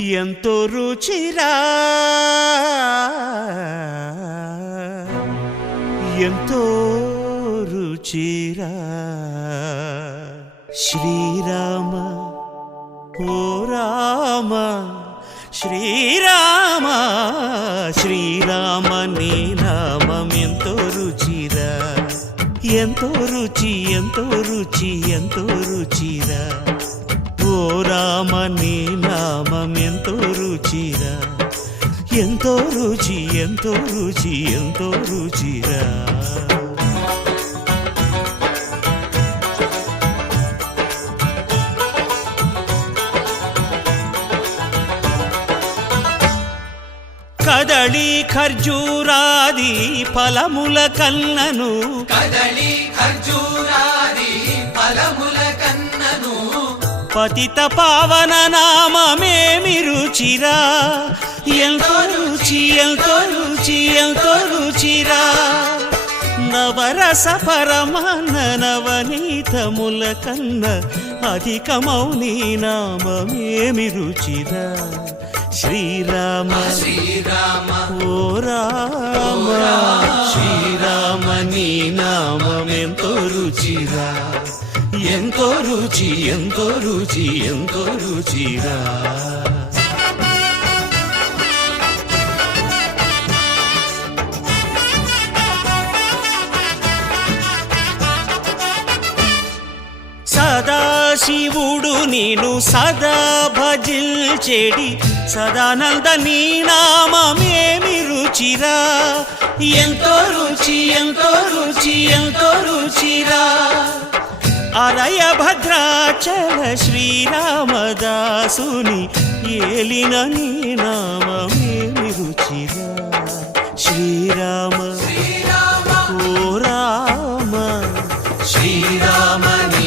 ఎంతో రుచిరా. ఎంతో రుచిరా. శ్రీరామ ఓ రామ శ్రీరామ శ్రీరామ నీ నామం ఎంతో రుచిరా. ఎంతో రుచి ఎంతో రుచి ఎంతో రుచిరా. ఎంతో రుచిరా ఎంతో రుచి ఎంతో రుచి ఎంతో రుచిరా కదళి ఖర్జూరాది ఫలముల కన్నను కదళి ఖర్జూరాది ఫలముల కన్నను పతిత పావన నామమేమి రుచిరా ఎంతో రుచి ఎంతో రుచి ఎంతో రుచిరా. నవరస పరమాన్న నవనీతముల కన్న అధికమౌని నామమేమి రుచిరా శ్రీరామ శ్రీరామ ఓ రామ శ్రీరామ నీ నామం రుచిరా. ఎంతో రుచి ఎంతో రుచి ఎంతో రుచిరా. సదాశివుడు నేను సదా భజిల్చెడి సదానంద నీ నామమేమి రుచిరా ఎంతో రుచి ఎంతో రుచి ఎంతో రుచిరా. అరయ భద్రాచల శ్రీరామదాసుని ఏలిన నీ నామమే రుచిరా శ్రీరామ రామ. శ్రీరామ నీ